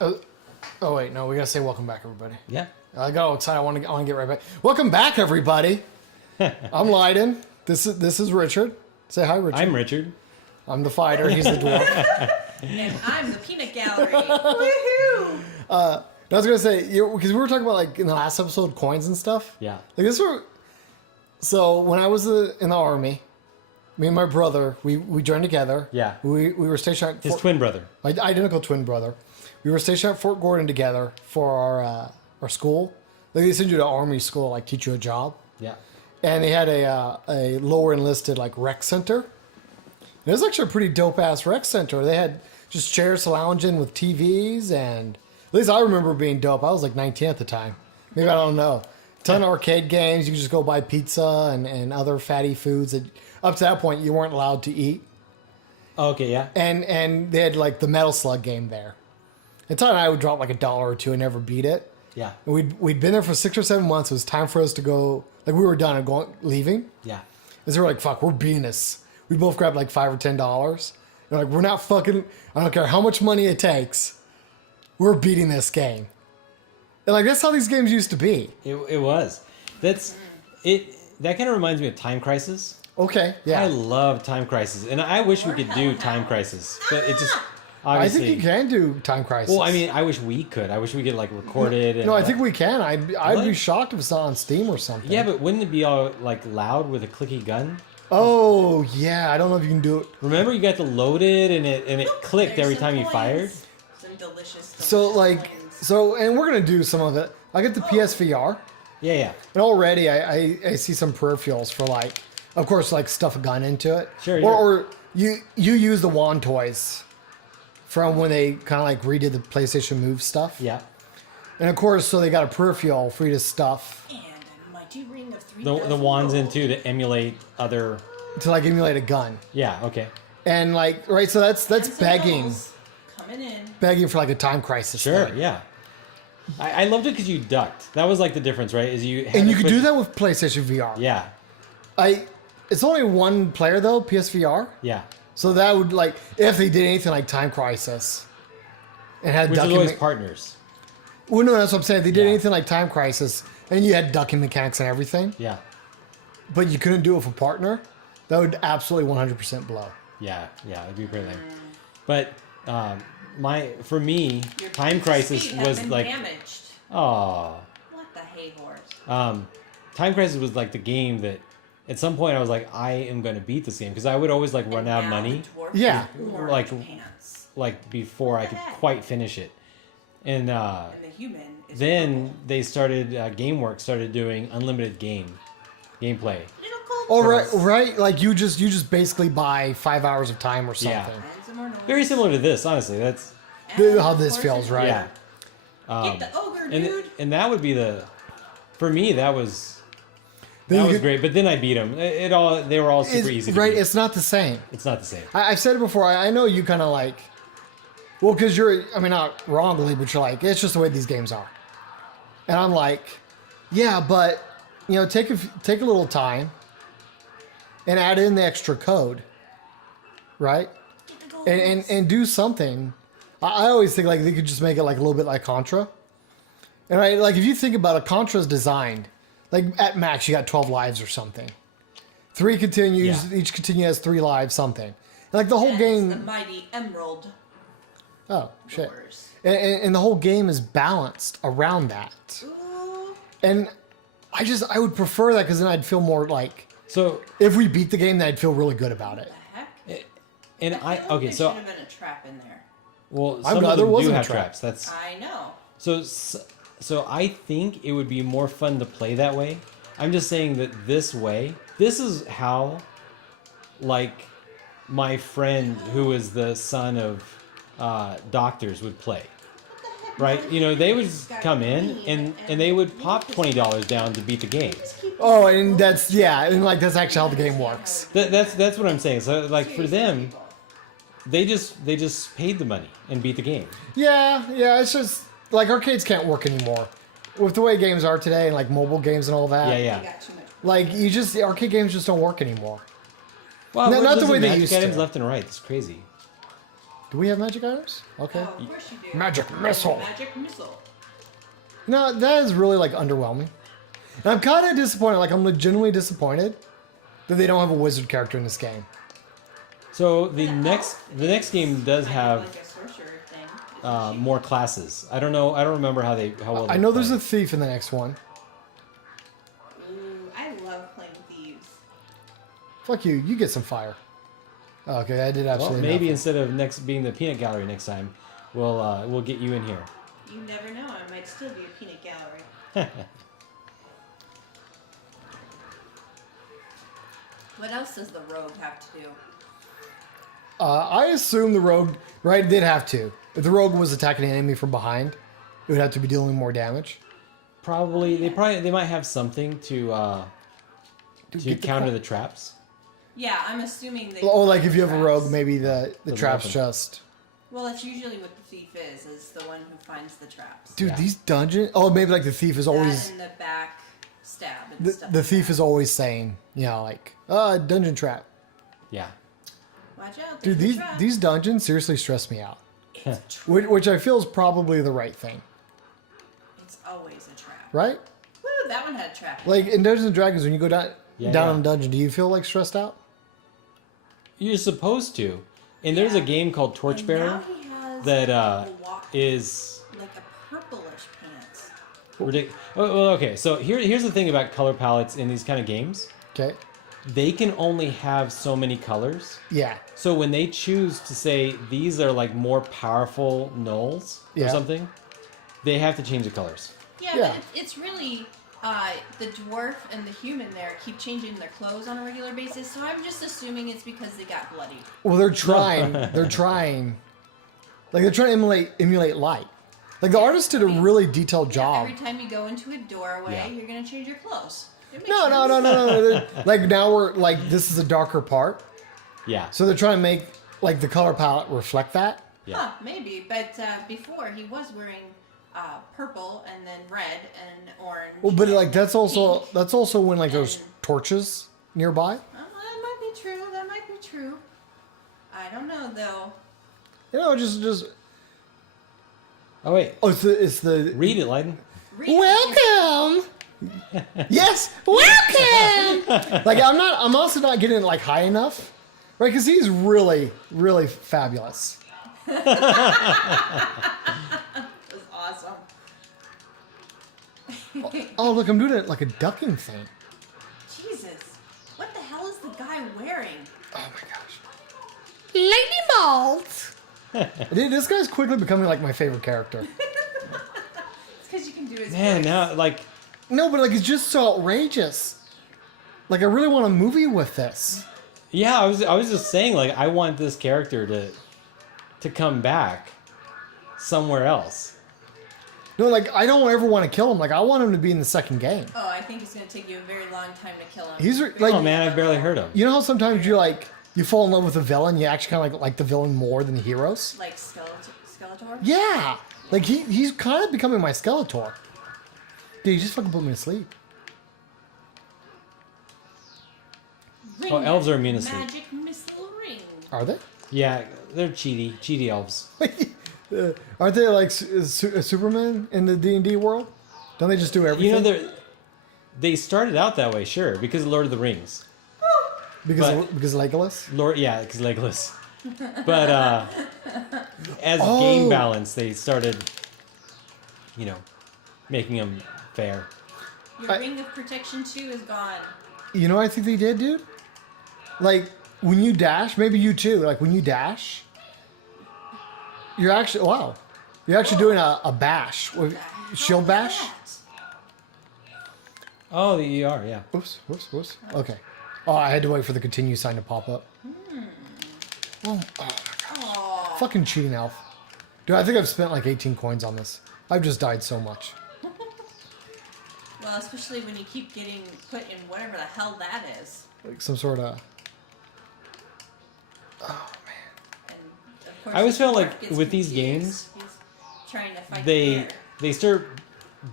Oh wait, no, we gotta say welcome back, everybody. Yeah. I got all excited. I want to get right back. Welcome back, everybody. I'm Lydon. This is Richard. Say hi, Richard. I'm Richard. I'm the fighter. He's the dwarf. And I'm the peanut gallery. Woohoo! I was gonna say because we were talking about like in the last episode coins and stuff. Yeah. Like this were. So when I was in the army, me and my brother we joined together. Yeah. We were stationed at His twin brother. my identical twin brother. We were stationed at Fort Gordon together for our school. Like they send you to army school, like teach you a job. Yeah. And they had a lower enlisted like rec center. And it was actually a pretty dope ass rec center. They had just chairs to lounge in with TVs, and at least I remember being dope. I was like 19 at the time. Maybe I don't know. Ton of arcade games. You could just go buy pizza and other fatty foods that up to that point you weren't allowed to eat. Okay, yeah. And they had like the Metal Slug game there. And Todd and I would drop like $1 or $2 and never beat it. Yeah. And we'd been there for 6 or 7 months. It was time for us to go. Like we were done and leaving. Yeah. And so we're like, fuck, we're beating this. We both grabbed like $5 or $10. And like, we're not fucking. I don't care how much money it takes. We're beating this game. And like that's how these games used to be. It was. That's it. That kind of reminds me of Time Crisis. Okay. Yeah. I love Time Crisis, and I wish we could do Time Crisis, but it just obviously. I think you can do Time Crisis. Well, I mean, I wish we could. I wish we could like record it. And no, I think we can. I'd Really? be shocked if it's not on Steam or something. Yeah, but wouldn't it be all like loud with a clicky gun? Oh yeah, I don't know if you can do it. Remember, you got to load it, and it clicked There's every some time you coins. fired. Some delicious. So like, coins. and we're gonna do some of it. I get the PSVR, Yeah, yeah. and already I see some peripherals for like, of course, like stuff a gun into it. Sure, Or you use the wand toys from when they kind of like redid the PlayStation Move stuff. Yeah. And of course, so they got a peripheral for you to stuff And a mighty ring of 3 The wands in too to emulate other. to like emulate a gun. Yeah. Okay. And like, right, so that's begging Coming in. for like a Time Crisis. Sure. thing. Yeah. I loved it because you ducked. That was like the difference, right? Is you had And to you could put- do that with PlayStation VR. Yeah. It's only one player though, PSVR. Yeah. So that would like if they did anything like Time Crisis and had Which is ducking. always partners. Well, no, that's what I'm saying. They did Yeah. anything like Time Crisis, and you had ducking mechanics and everything, Yeah. but you couldn't do it with a partner. That would absolutely 100% blow. Yeah. Yeah. It'd be pretty lame. But for me, Your Time Crisis feet have was been like, damaged. oh, What the hay horse? Time Crisis was like the game that at some point I was like, I am going to beat this game because I would always like run And out of now money the dwarf Yeah. is orange Like- pants. like before I could quite finish it. And And the human is then purple. they started GameWorks started doing unlimited gameplay. Little cold Oh, right, horse. right. Like you just basically buy 5 hours of time or Yeah. something. And some more noise. Very similar to this, honestly. That's And How this horses. feels, right? yeah. Get the ogre, And dude. and that would be for me that was Then you was could- great. But then I beat them. They were all super It's, easy to right, beat. it's not the same. It's not the same. I've said it before. I know you kind of like, well, because I mean, not wrongly, but you're like, it's just the way these games are. And I'm like, yeah, but, take a little time and add in the extra code, right? Get the gold And horse. and do something. I always think like they could just make it like a little bit like Contra. And right, like if you think about it, Contra's designed, like at max, you got 12 lives or something. 3 continues, Yeah. each continue has 3 lives, something. And like the whole That's game. the mighty emerald Oh shit! doors. And the whole game is balanced around that. Ooh. And I would prefer that because then I'd feel more like So if we beat the game, then I'd feel really good about it. The heck? and I feel like okay, there so should have been a trap in there. well, I'm some glad of there them do wasn't a have trap. traps. That's I know. so I think it would be more fun to play that way. I'm just saying that this is how, like, my friend who is the son of doctors would play. Right? They would come in and they would pop $20 down to beat the game. Oh, and that's that's actually how the game works. That's what I'm saying. So like for them, they just paid the money and beat the game. Yeah, it's just like arcades can't work anymore with the way games are today, and like mobile games and all that. Yeah, You yeah. got too much. Like the arcade games just don't work anymore. Well, No, we're not the losing way they magic used items to. left and right. It's crazy. Do we have magic items? Okay. Oh, of course you do. Magic missile. Magic missile. No, that is really like underwhelming. And I'm kind of disappointed. Like I'm legitimately disappointed that they don't have a wizard character in this game. So the next game does have Like a sorcerer thing. more classes. I don't know. I don't remember how well. I know there's a thief in the next one. Ooh, I love playing thieves. Fuck you. You get some fire. Oh, okay, I did Well, absolutely maybe nothing. instead of next being the peanut gallery next time, we'll get you in here. You never know. I might still be a peanut gallery. What else does the rogue have to do? I assume the rogue, right, did have to. If the rogue was attacking an enemy from behind, it would have to be dealing more damage. Probably they might have something to get the counter point. the traps. Yeah, I'm assuming they. Oh, like if you have a traps. rogue, maybe the Doesn't traps happen. just... Well, that's usually what the thief is the one who finds the traps. Dude, Yeah. these dungeons... Oh, maybe like the thief is always... That and the back stab and The, stuff. the like thief that. is always saying, you know, like, dungeon trap. Yeah. Watch out, Dude, there's a trap. these dungeons seriously stress me out. It's, Which I feel is probably the right thing, it's always a trap. right? Woo, that one had a trap. Like in Dungeons and Dragons, when you go down Yeah. on a dungeon, do you feel like stressed out? You're supposed to. And there's a Yeah. game called And Torchbearer now he has that a walk, is like a purplish pants. ridiculous. Well, okay. So here's the thing about color palettes in these kind of games. Okay. They can only have so many colors. Yeah. So when they choose to say these are like more powerful gnolls Yeah. or something, they have to change the colors. Yeah, Yeah. but it's really the dwarf and the human there keep changing their clothes on a regular basis. So I'm just assuming it's because they got bloody. Well, they're trying. They're trying. Like they're trying to emulate light. Like the artist did a really detailed job. Every time you go into a doorway, Yeah. you're gonna change your clothes. It makes No. sense. Like now we're like this is a darker part, Yeah. so they're trying to make like the color palette reflect that. Yeah. Huh, maybe. But before he was wearing purple and then red and orange. Well, but and like that's also pink. when like there's And- torches nearby. That might be true. That might be true. I don't know though. You know, just Oh wait. it's the Read it, Lydon. Read it. welcome. Yes, welcome. Like I'm also not getting like high enough, right? Because he's really fabulous. It was awesome. Oh look, I'm doing it like a ducking thing. Jesus, what the hell is the guy wearing? Oh my gosh. Lady Malt. Dude, this guy's quickly becoming like my favorite character. It's because you can do his Man, voice. now like No, but like it's just so outrageous. Like I really want a movie with this. yeah, I was just saying like I want this character to come back somewhere else. No, like I don't ever want to kill him. Like I want him to be in the second game. Oh, I think it's going to take you a very long time to kill him. He's like, Oh man, I've barely heard him. you know how sometimes you fall in love with a villain, you actually kind of like the villain more than the heroes. Like Skeletor? Yeah, like he's kind of becoming my Skeletor. Dude, he just fucking put me to sleep. Ring Oh, elves that are immune to sleep. Magic missile ring. Are they? Yeah, they're cheaty elves. Aren't they like Superman in the D&D world? Don't they just do everything? You know they started out that way, sure, because of Lord of the Rings. because Legolas. Yeah, because Legolas. But as Oh. game balance, they started, making them fair. Your ring of protection too is gone. You know what I think they did, dude? Like when you dash, maybe you too. Like when you dash, you're actually doing a bash, with shield bash. Oh, the ER, yeah. Oops. Okay. Oh, I had to wait for the continue sign to pop up. Oh my gosh. Aw. Fucking cheating elf. Dude, I think I've spent like 18 coins on this. I've just died so much. Well, especially when you keep getting put in whatever the hell that is. Like some sort of... Oh, man. And of course, I always the felt dwarf like gets with these confused. games, He's trying to fight they the bear. they start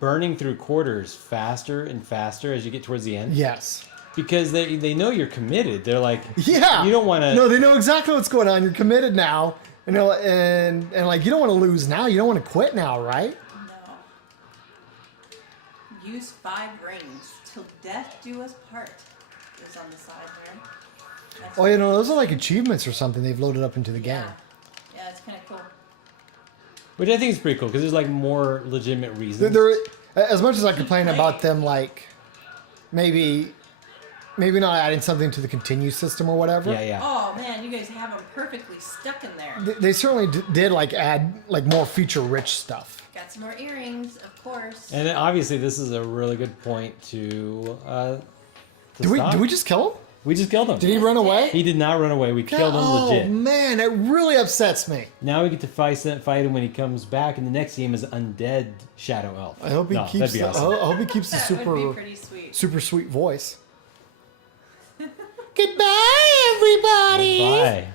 burning through quarters faster and faster as you get towards the end. Yes. Because they know you're committed. They're like, Yeah. you don't want to. No, they know exactly what's going on. You're committed now. You know, and like you don't want to lose now. You don't want to quit now, right? No. Use 5 rings till death do us part. Is on the side here. That's Oh, you know, those are like achievements or something they've loaded up into the game. Yeah, it's kind of cool. Which I think is pretty cool because there's like more legitimate reasons. They're, as much as I complain about them, like maybe not adding something to the continue system or whatever. Yeah, yeah. Oh man, you guys have them perfectly stuck in there. They certainly did like add like more feature-rich stuff. Got some more earrings, of course. And then obviously this is a really good point to Did we just kill him? We just killed him. Did he run away? He did not run away. We killed him legit. Oh man, that really upsets me. Now we get to fight him when he comes back, and the next game is Undead Shadow Elf. I hope he keeps. That'd be awesome. I hope he keeps the That would be pretty sweet. super sweet voice. Goodbye, everybody. Bye.